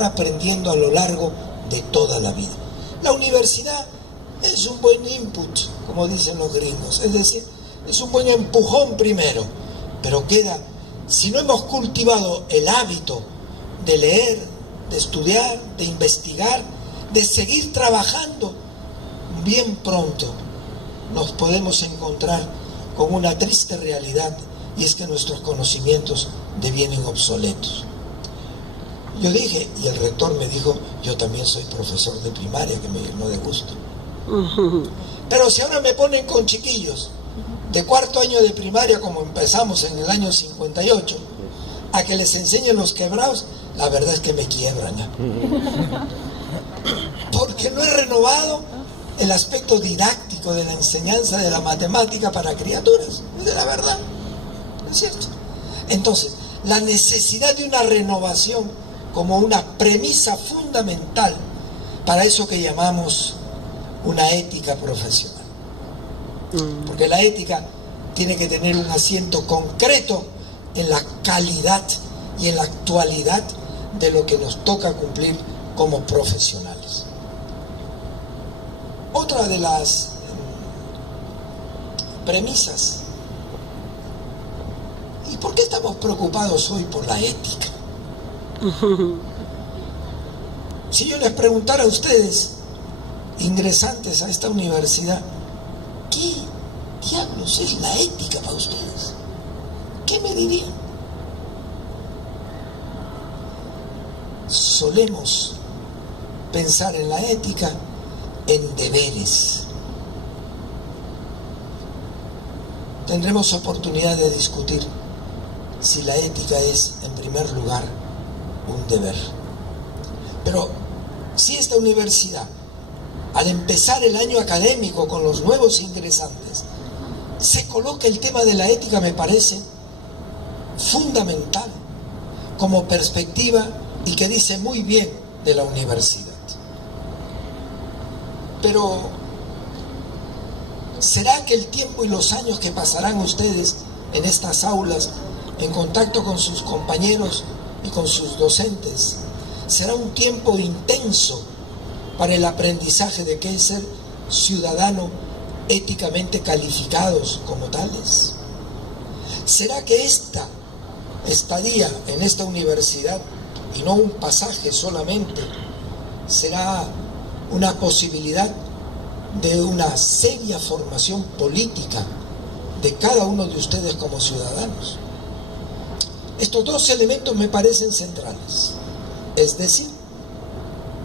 aprendiendo a lo largo de toda la vida. La universidad es un buen input, como dicen los gringos, es decir, es un buen empujón primero, pero queda, si no hemos cultivado el hábito de leer, de estudiar, de investigar, de seguir trabajando, bien pronto nos podemos encontrar con una triste realidad, y es que nuestros conocimientos devienen obsoletos. Yo dije, y el rector me dijo, yo también soy profesor de primaria, que me llenó de gusto. Pero si ahora me ponen con chiquillos de cuarto año de primaria, como empezamos en el año 58, a que les enseñen los quebrados, la verdad es que me quiebran ya. Porque no he renovado el aspecto didáctico de la enseñanza de la matemática para criaturas, es de la verdad, ¿no es cierto? Entonces, la necesidad de una renovación como una premisa fundamental para eso que llamamos una ética profesional. Porque la ética tiene que tener un asiento concreto en la calidad y en la actualidad de lo que nos toca cumplir como profesionales. Otra de las premisas. ¿Y por qué estamos preocupados hoy por la ética? Si yo les preguntara a ustedes, ingresantes a esta universidad, ¿qué diablos es la ética para ustedes? ¿Qué me dirían? Solemos pensar en la ética en deberes. Tendremos oportunidad de discutir si la ética es, en primer lugar, un deber. Pero si esta universidad, al empezar el año académico con los nuevos ingresantes, se coloca el tema de la ética, me parece fundamental como perspectiva y que dice muy bien de la universidad. Pero ¿será que el tiempo y los años que pasarán ustedes en estas aulas, en contacto con sus compañeros y con sus docentes, será un tiempo intenso para el aprendizaje de qué es ser ciudadano éticamente calificados como tales? ¿Será que esta estadía en esta universidad, y no un pasaje solamente, será una posibilidad de una seria formación política de cada uno de ustedes como ciudadanos? Estos dos elementos me parecen centrales, es decir,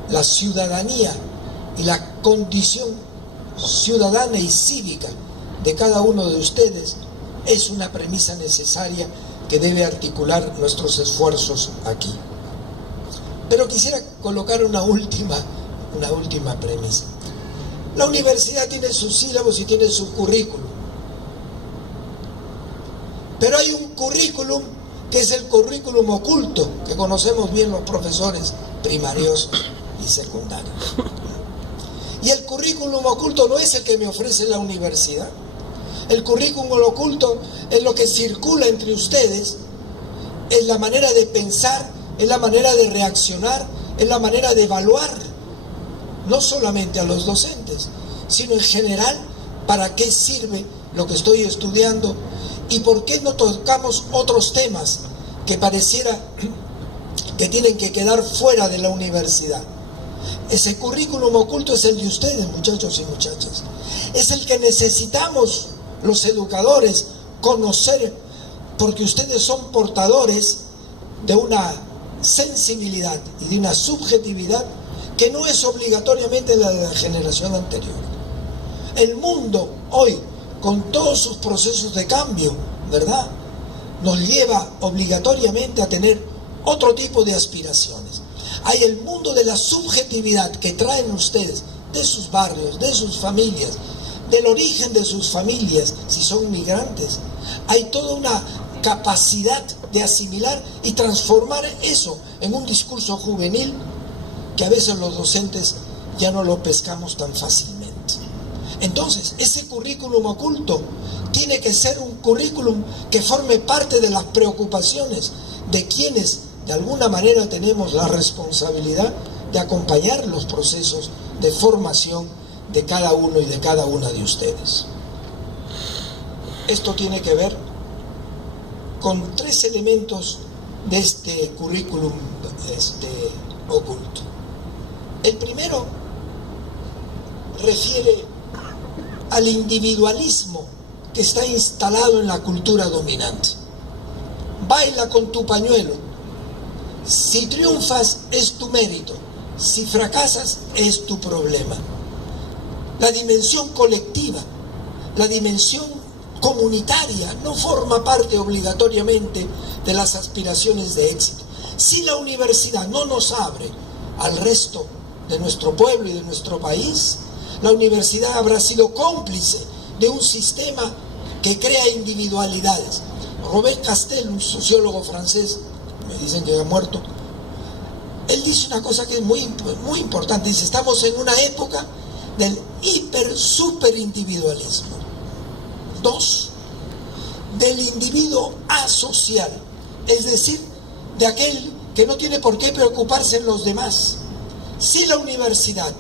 la ciudadanía y la condición ciudadana y cívica de cada uno de ustedes es una premisa necesaria que debe articular nuestros esfuerzos aquí. Pero quisiera colocar una última premisa. La universidad tiene sus sílabos y tiene su currículum, pero hay un currículum que es el currículum oculto, que conocemos bien los profesores primarios y secundarios. Y el currículum oculto no es el que me ofrece la universidad. El currículum oculto es lo que circula entre ustedes, es la manera de pensar, es la manera de reaccionar, es la manera de evaluar, no solamente a los docentes, sino en general, para qué sirve lo que estoy estudiando y por qué no tocamos otros temas que pareciera que tienen que quedar fuera de la universidad. Ese currículum oculto es el de ustedes, muchachos y muchachas. Es el que necesitamos los educadores conocer, porque ustedes son portadores de una sensibilidad y de una subjetividad que no es obligatoriamente la de la generación anterior. El mundo hoy, con todos sus procesos de cambio, ¿verdad?, nos lleva obligatoriamente a tener otro tipo de aspiraciones. Hay el mundo de la subjetividad que traen ustedes de sus barrios, de sus familias, del origen de sus familias, si son migrantes. Hay toda una capacidad de asimilar y transformar eso en un discurso juvenil que a veces los docentes ya no lo pescamos tan fácilmente. Entonces, ese currículum oculto tiene que ser un currículum que forme parte de las preocupaciones de quienes de alguna manera tenemos la responsabilidad de acompañar los procesos de formación de cada uno y de cada una de ustedes. Esto tiene que ver con 3 elementos de este currículum oculto. El primero refiere al individualismo que está instalado en la cultura dominante. Baila con tu pañuelo. Si triunfas es tu mérito, si fracasas es tu problema. La dimensión colectiva, la dimensión comunitaria no forma parte obligatoriamente de las aspiraciones de éxito. Si la universidad no nos abre al resto de nuestro pueblo y de nuestro país, la universidad habrá sido cómplice de un sistema que crea individualidades. Robert Castel, un sociólogo francés, me dicen que ha muerto, él dice una cosa que es muy importante. Dice, estamos en una época del super individualismo. 2, del individuo asocial, es decir, de aquel que no tiene por qué preocuparse en los demás. Si la universidad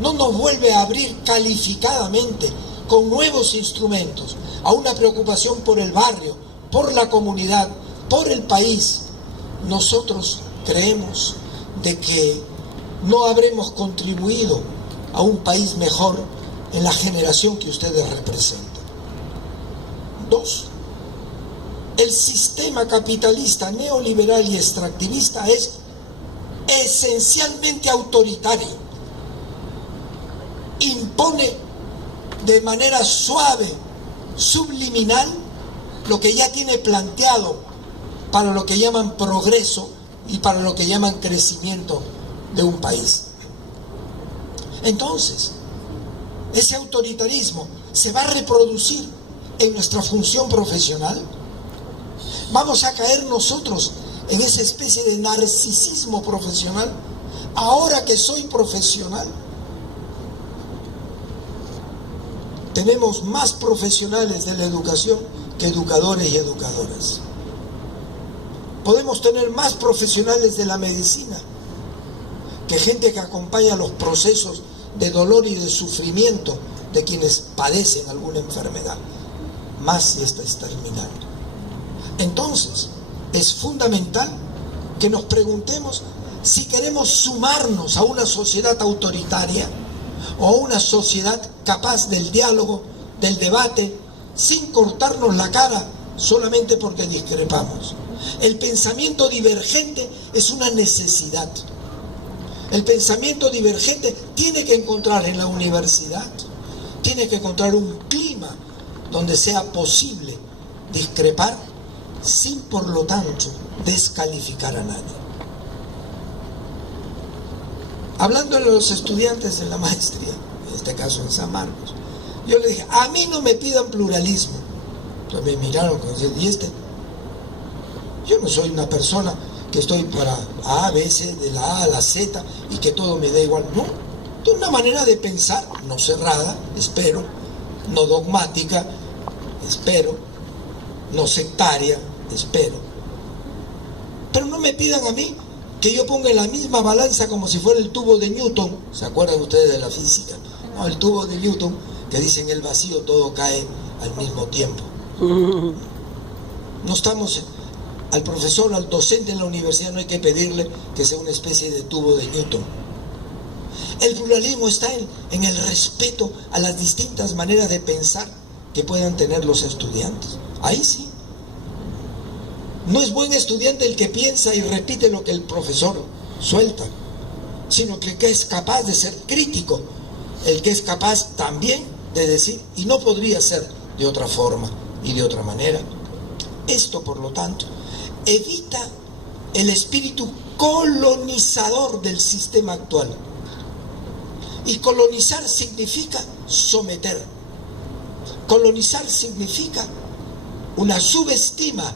no nos vuelve a abrir calificadamente con nuevos instrumentos a una preocupación por el barrio, por la comunidad, por el país, nosotros creemos de que no habremos contribuido a un país mejor en la generación que ustedes representan. 2, el sistema capitalista neoliberal y extractivista es esencialmente autoritario. Impone de manera suave, subliminal, lo que ya tiene planteado para lo que llaman progreso y para lo que llaman crecimiento de un país. Entonces, ese autoritarismo se va a reproducir en nuestra función profesional. Vamos a caer nosotros en esa especie de narcisismo profesional. Ahora que soy profesional, tenemos más profesionales de la educación que educadores y educadoras. Podemos tener más profesionales de la medicina que gente que acompaña los procesos de dolor y de sufrimiento de quienes padecen alguna enfermedad, más si esta es terminal. Entonces, es fundamental que nos preguntemos si queremos sumarnos a una sociedad autoritaria o a una sociedad capaz del diálogo, del debate, sin cortarnos la cara solamente porque discrepamos. El pensamiento divergente es una necesidad. El pensamiento divergente tiene que encontrar en la universidad, tiene que encontrar un clima donde sea posible discrepar sin, por lo tanto, descalificar a nadie. Hablando de los estudiantes de la maestría, en este caso en San Marcos, yo le dije, a mí no me pidan pluralismo. Entonces me miraron como diciendo, ¿y este? Yo no soy una persona que estoy para A, B, C, de la A a la Z y que todo me da igual. No, de una manera de pensar, no cerrada, espero, no dogmática, espero, no sectaria, espero. Pero no me pidan a mí que yo ponga en la misma balanza como si fuera el tubo de Newton. ¿Se acuerdan ustedes de la física? No, el tubo de Newton, que dicen el vacío todo cae al mismo tiempo. No estamos... Al profesor, al docente en la universidad no hay que pedirle que sea una especie de tubo de Newton. El pluralismo está en el respeto a las distintas maneras de pensar que puedan tener los estudiantes. Ahí sí. No es buen estudiante el que piensa y repite lo que el profesor suelta, sino que es capaz de ser crítico, el que es capaz también de decir, y no podría ser de otra forma y de otra manera. Esto, por lo tanto, evita el espíritu colonizador del sistema actual. Y colonizar significa someter. Colonizar significa una subestima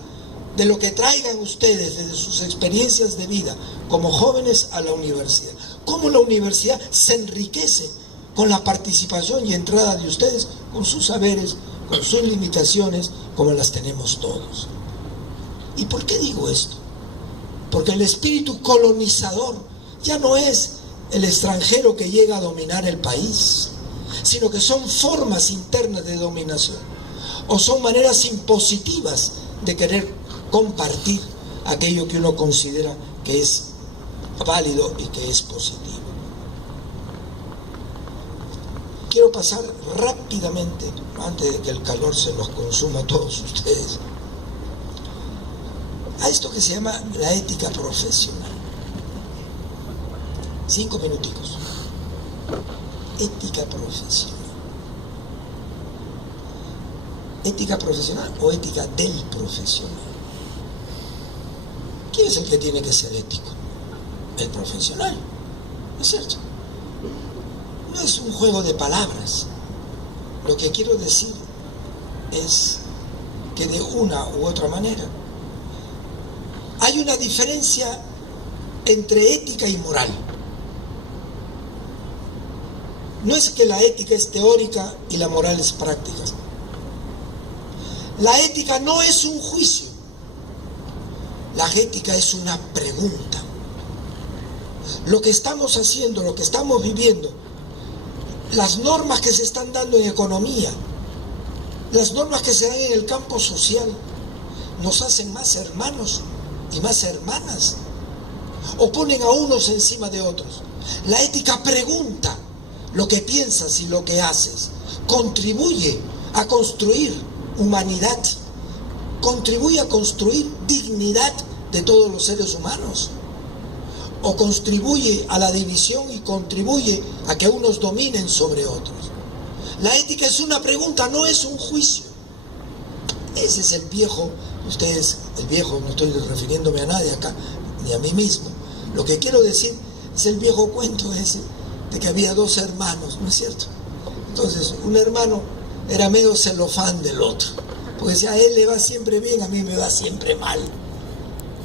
de lo que traigan ustedes desde sus experiencias de vida como jóvenes a la universidad. Cómo la universidad se enriquece con la participación y entrada de ustedes, con sus saberes, con sus limitaciones, como las tenemos todos. ¿Y por qué digo esto? Porque el espíritu colonizador ya no es el extranjero que llega a dominar el país, sino que son formas internas de dominación, o son maneras impositivas de querer compartir aquello que uno considera que es válido y que es positivo. Quiero pasar rápidamente, antes de que el calor se los consuma a todos ustedes, a esto que se llama la ética profesional. 5 minuticos. Ética profesional. Ética profesional o ética del profesional. ¿Quién es el que tiene que ser ético? El profesional, ¿no es cierto? No es un juego de palabras. Lo que quiero decir es que de una u otra manera hay una diferencia entre ética y moral. No es que la ética es teórica y la moral es práctica. La ética no es un juicio. La ética es una pregunta. Lo que estamos haciendo, lo que estamos viviendo, las normas que se están dando en economía, las normas que se dan en el campo social, nos hacen más hermanos y más hermanas, o ponen a unos encima de otros. La ética pregunta lo que piensas y lo que haces, contribuye a construir humanidad, contribuye a construir dignidad de todos los seres humanos, o contribuye a la división y contribuye a que unos dominen sobre otros. La ética es una pregunta, no es un juicio. Ese es el viejo, ustedes, el viejo, no estoy refiriéndome a nadie acá, ni a mí mismo. Lo que quiero decir es el viejo cuento ese de que había 2 hermanos, ¿no es cierto? Entonces, un hermano era medio celofán del otro, porque si a él le va siempre bien, a mí me va siempre mal.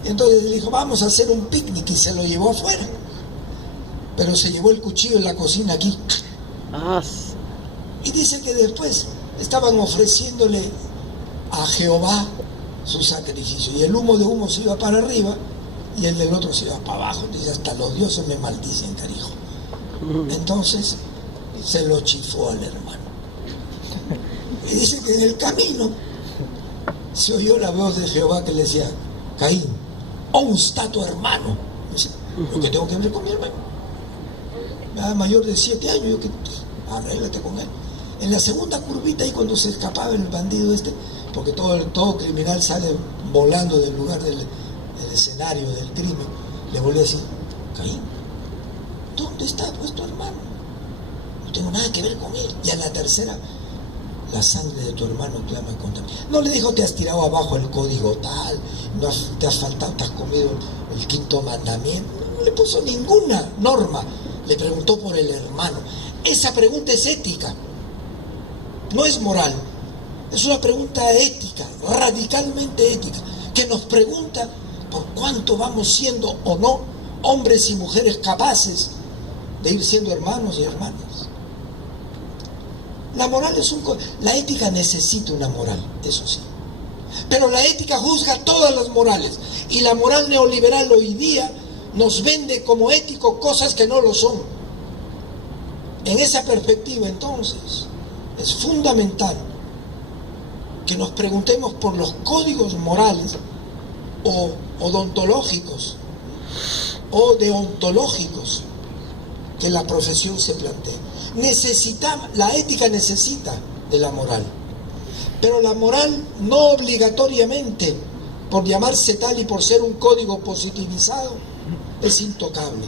Entonces le dijo, vamos a hacer un picnic, y se lo llevó afuera. Pero se llevó el cuchillo en la cocina aquí. Y dice que después estaban ofreciéndole a Jehová su sacrificio. Y el humo de humo se iba para arriba y el del otro se iba para abajo. Dice, hasta los dioses me maldicen, carijo. Entonces se lo chifó al hermano. Y dice que en el camino se oyó la voz de Jehová que le decía, Caín, ¿dónde está tu hermano? Dice, ¿yo qué tengo que ver con mi hermano? Mayor de 7 años, yo que arréglate con él. En la segunda curvita, ahí cuando se escapaba el bandido este, porque todo criminal sale volando del lugar del escenario del crimen, le volvió a decir, Caín, ¿dónde está pues tu hermano? No tengo nada que ver con él. Y a la tercera, la sangre de tu hermano clama contra mí. No le dijo, te has tirado abajo el código tal, no te has faltado, te has comido el 5.º mandamiento. No le puso ninguna norma. Le preguntó por el hermano. Esa pregunta es ética, no es moral. Es una pregunta ética, radicalmente ética, que nos pregunta por cuánto vamos siendo o no hombres y mujeres capaces de ir siendo hermanos y hermanas. La moral es la ética necesita una moral, eso sí. Pero la ética juzga todas las morales. Y la moral neoliberal hoy día nos vende como ético cosas que no lo son. En esa perspectiva, entonces, es fundamental que nos preguntemos por los códigos morales o odontológicos o deontológicos que la profesión se plantea. La ética necesita de la moral, pero la moral no obligatoriamente, por llamarse tal y por ser un código positivizado, es intocable.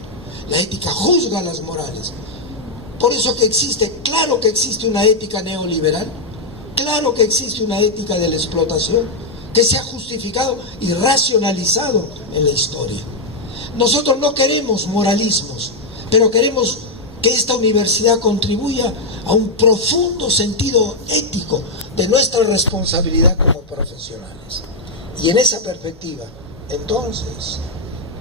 La ética juzga las morales. Por eso que existe, claro que existe una ética neoliberal, claro que existe una ética de la explotación, que se ha justificado y racionalizado en la historia. Nosotros no queremos moralismos, pero queremos que esta universidad contribuya a un profundo sentido ético de nuestra responsabilidad como profesionales. Y en esa perspectiva, entonces,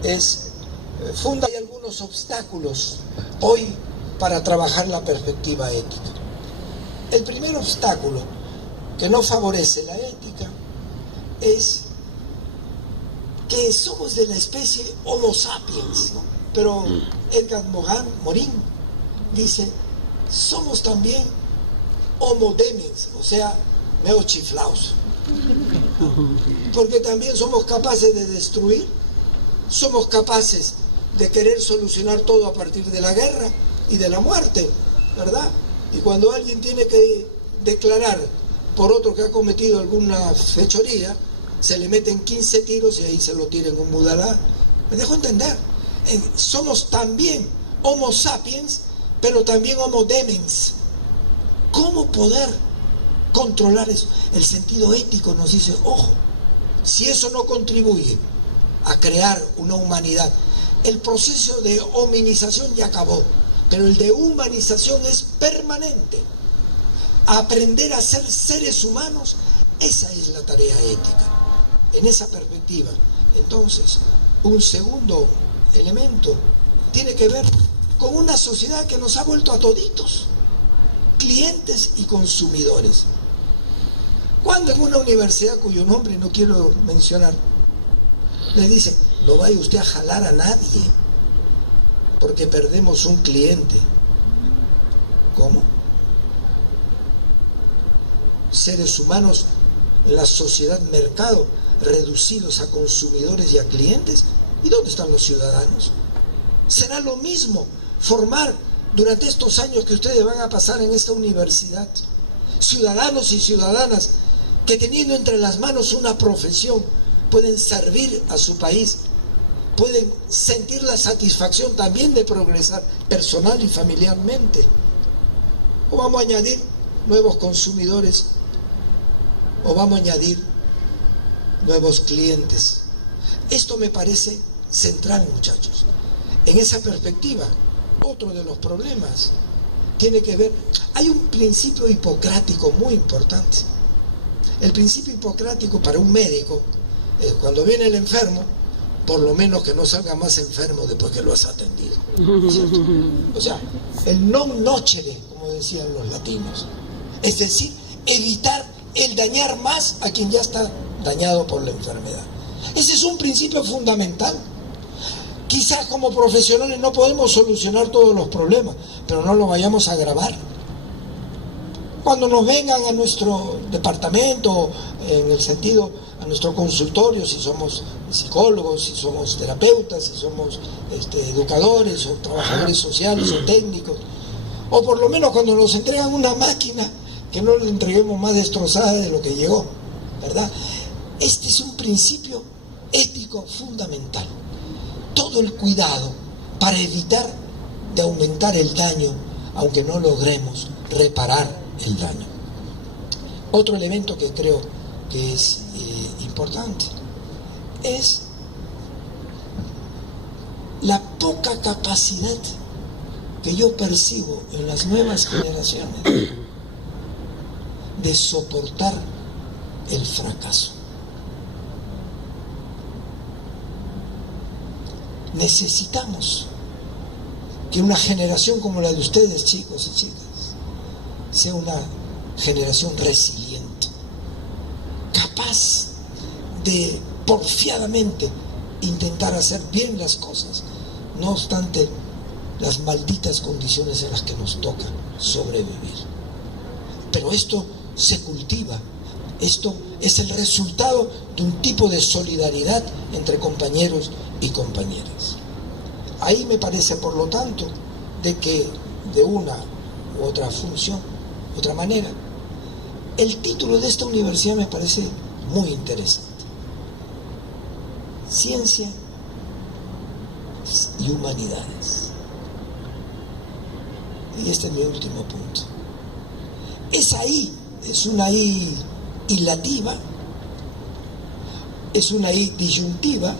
hay algunos obstáculos hoy para trabajar la perspectiva ética. El primer obstáculo que no favorece la ética es que somos de la especie Homo sapiens, ¿no? Pero Edgar Morin dice, somos también Homo demens, o sea, medio chiflaos. Porque también somos capaces de destruir, somos capaces de querer solucionar todo a partir de la guerra y de la muerte, ¿verdad? Y cuando alguien tiene que declarar por otro que ha cometido alguna fechoría, se le meten 15 tiros y ahí se lo tiran un mudalá. ¿Me dejo entender? Somos también Homo sapiens, pero también Homo demens. ¿Cómo poder controlar eso? El sentido ético nos dice, ojo, si eso no contribuye a crear una humanidad, el proceso de hominización ya acabó, pero el de humanización es permanente. Aprender a ser seres humanos, esa es la tarea ética. En esa perspectiva, entonces, un segundo elemento tiene que ver con una sociedad que nos ha vuelto a toditos, clientes y consumidores. Cuando en una universidad cuyo nombre no quiero mencionar, le dicen, no vaya usted a jalar a nadie, porque perdemos un cliente. ¿Cómo? Seres humanos en la sociedad mercado, reducidos a consumidores y a clientes. ¿Y dónde están los ciudadanos? Será lo mismo formar durante estos años que ustedes van a pasar en esta universidad ciudadanos y ciudadanas que, teniendo entre las manos una profesión, pueden servir a su país, pueden sentir la satisfacción también de progresar personal y familiarmente. ¿O vamos a añadir nuevos consumidores? ¿O vamos a añadir nuevos clientes? Esto me parece central, muchachos. En esa perspectiva, otro de los problemas tiene que ver, hay un principio hipocrático muy importante. El principio hipocrático para un médico es cuando viene el enfermo, por lo menos que no salga más enfermo después que lo has atendido, ¿cierto? O sea, el non nocere, como decían los latinos, es decir, evitar el dañar más a quien ya está dañado por la enfermedad. Ese es un principio fundamental. Quizás como profesionales no podemos solucionar todos los problemas, pero no lo vayamos a agravar. Cuando nos vengan a nuestro departamento, en el sentido, a nuestro consultorio, si somos psicólogos, si somos terapeutas, si somos educadores o trabajadores sociales o técnicos, o por lo menos cuando nos entregan una máquina, que no la entreguemos más destrozada de lo que llegó, ¿verdad? Este es un principio ético fundamental. Todo el cuidado para evitar de aumentar el daño, aunque no logremos reparar el daño. Otro elemento que creo que es importante es la poca capacidad que yo percibo en las nuevas generaciones de soportar el fracaso. Necesitamos que una generación como la de ustedes, chicos y chicas, sea una generación resiliente, capaz de porfiadamente intentar hacer bien las cosas, no obstante las malditas condiciones en las que nos toca sobrevivir. Pero esto se cultiva, esto es el resultado de un tipo de solidaridad entre compañeros y compañeras. Ahí me parece, por lo tanto, de que de una u otra función, otra manera, el título de esta universidad me parece muy interesante. Ciencia y humanidades. Y este es mi último punto. Es ahí, es una I hilativa, es una I disyuntiva,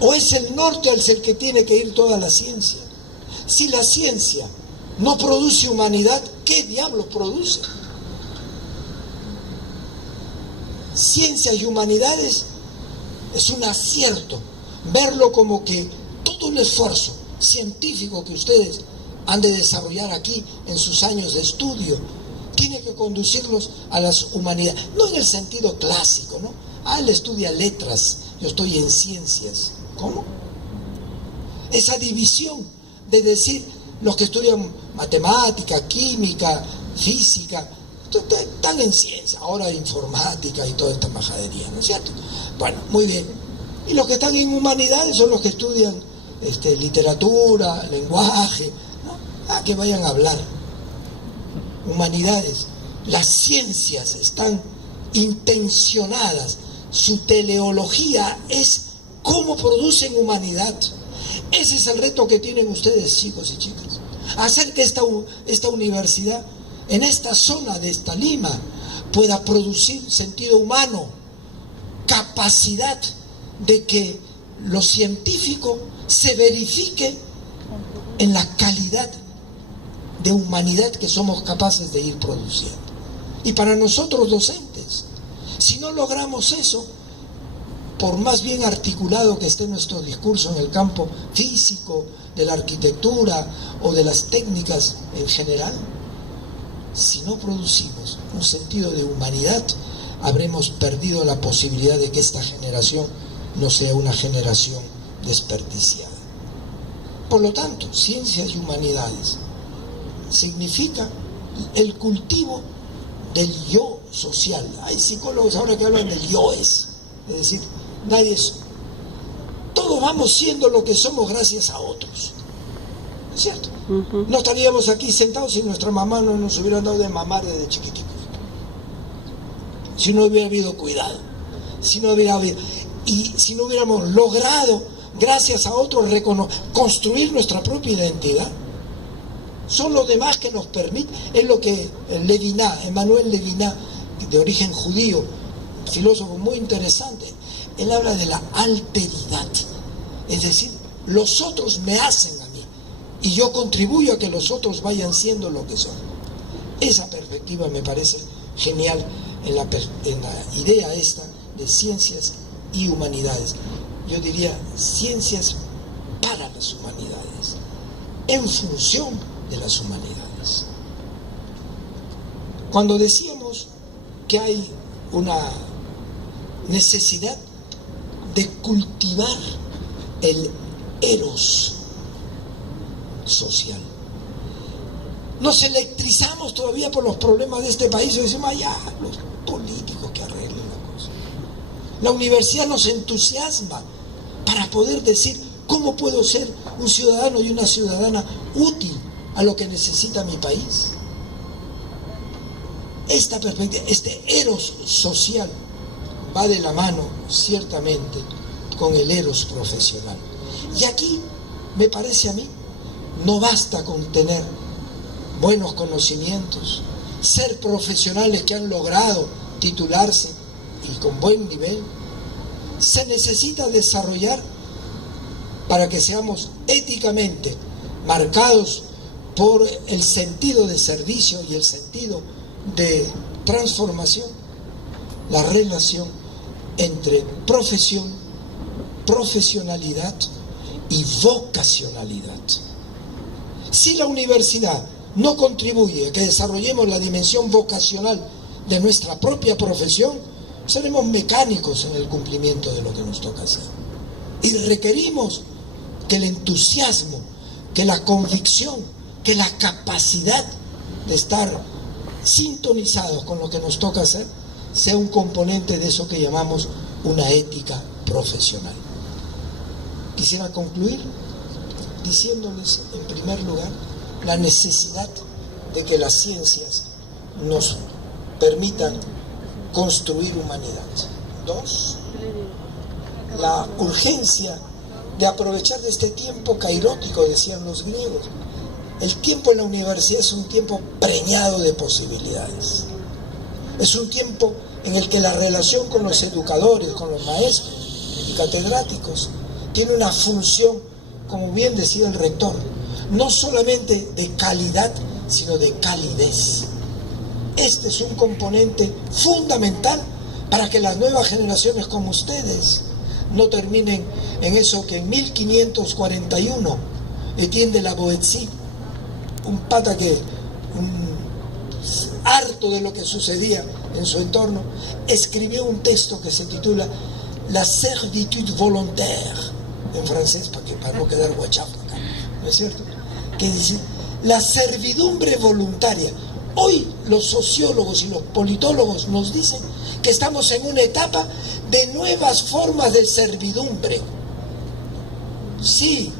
o es el norte al el que tiene que ir toda la ciencia. Si la ciencia no produce humanidad, ¿qué diablos produce? Ciencia y humanidades es un acierto verlo como que todo el esfuerzo científico que ustedes han de desarrollar aquí en sus años de estudio tiene que conducirlos a las humanidades, no en el sentido clásico, ¿no? Él estudia letras, yo estoy en ciencias. ¿Cómo? Esa división de decir los que estudian matemática, química, física, están en ciencia, ahora informática y toda esta majadería, ¿no es cierto? Bueno, muy bien. Y los que están en humanidades son los que estudian literatura, lenguaje, ¿no? Que vayan a hablar. Humanidades, las ciencias están intencionadas, su teleología es cómo producen humanidad. Ese es el reto que tienen ustedes, chicos y chicas, hacer que esta universidad en esta zona de esta Lima pueda producir sentido humano, capacidad de que lo científico se verifique en la calidad de humanidad que somos capaces de ir produciendo. Y para nosotros docentes, si no logramos eso, por más bien articulado que esté nuestro discurso en el campo físico, de la arquitectura o de las técnicas en general, si no producimos un sentido de humanidad, habremos perdido la posibilidad de que esta generación no sea una generación desperdiciada. Por lo tanto, ciencias y humanidades significa el cultivo del yo social. Hay psicólogos ahora que hablan del yoes, es decir, nadie es, todos vamos siendo lo que somos gracias a otros, ¿no es cierto? No estaríamos aquí sentados si nuestra mamá no nos hubiera dado de mamar desde chiquititos, si no hubiera habido cuidado, si no hubiera habido, y si no hubiéramos logrado gracias a otros construir nuestra propia identidad. Son los demás que nos permiten, es lo que Emmanuel Levinas, de origen judío, filósofo muy interesante, él habla de la alteridad, es decir, los otros me hacen a mí y yo contribuyo a que los otros vayan siendo lo que son. Esa perspectiva me parece genial en la idea esta de ciencias y humanidades. Yo diría ciencias para las humanidades, en función de las humanidades. Cuando decíamos que hay una necesidad de cultivar el eros social, nos electrizamos todavía por los problemas de este país y decimos, ya, los políticos que arreglen la cosa. La universidad nos entusiasma para poder decir, ¿cómo puedo ser un ciudadano y una ciudadana útil a lo que necesita mi país? Esta perspectiva, este eros social va de la mano ciertamente con el eros profesional. Y aquí, me parece a mí, no basta con tener buenos conocimientos, ser profesionales que han logrado titularse y con buen nivel. Se necesita desarrollar, para que seamos éticamente marcados por el sentido de servicio y el sentido de transformación, la relación entre profesión, profesionalidad y vocacionalidad. Si la universidad no contribuye a que desarrollemos la dimensión vocacional de nuestra propia profesión, seremos mecánicos en el cumplimiento de lo que nos toca hacer. Y requerimos que el entusiasmo, que la convicción, que la capacidad de estar sintonizados con lo que nos toca hacer, sea un componente de eso que llamamos una ética profesional. Quisiera concluir diciéndoles, en primer lugar, la necesidad de que las ciencias nos permitan construir humanidad. 2, la urgencia de aprovechar de este tiempo kairótico, decían los griegos. El tiempo en la universidad es un tiempo preñado de posibilidades. Es un tiempo en el que la relación con los educadores, con los maestros y catedráticos tiene una función, como bien decía el rector, no solamente de calidad, sino de calidez. Este es un componente fundamental para que las nuevas generaciones como ustedes no terminen en eso que en 1541 Etienne de la Boétie, un pata que harto de lo que sucedía en su entorno, escribió un texto que se titula la servitude volontaire, en francés, para no quedar guachafa acá, ¿no es cierto? Que dice, la servidumbre voluntaria. Hoy los sociólogos y los politólogos nos dicen que estamos en una etapa de nuevas formas de servidumbre. Sí,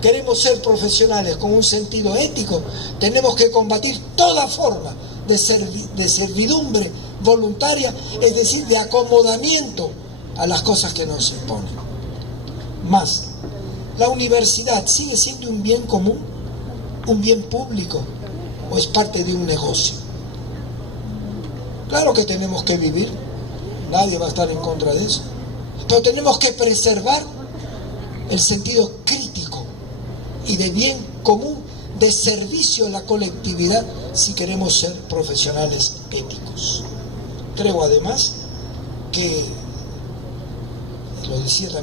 queremos ser profesionales con un sentido ético, tenemos que combatir toda forma de servidumbre voluntaria, es decir, de acomodamiento a las cosas que nos imponen. Más, la universidad sigue siendo un bien común, un bien público, o es parte de un negocio. Claro que tenemos que vivir, nadie va a estar en contra de eso, pero tenemos que preservar el sentido crítico y de bien común, de servicio a la colectividad, si queremos ser profesionales éticos. Creo además que, lo decía también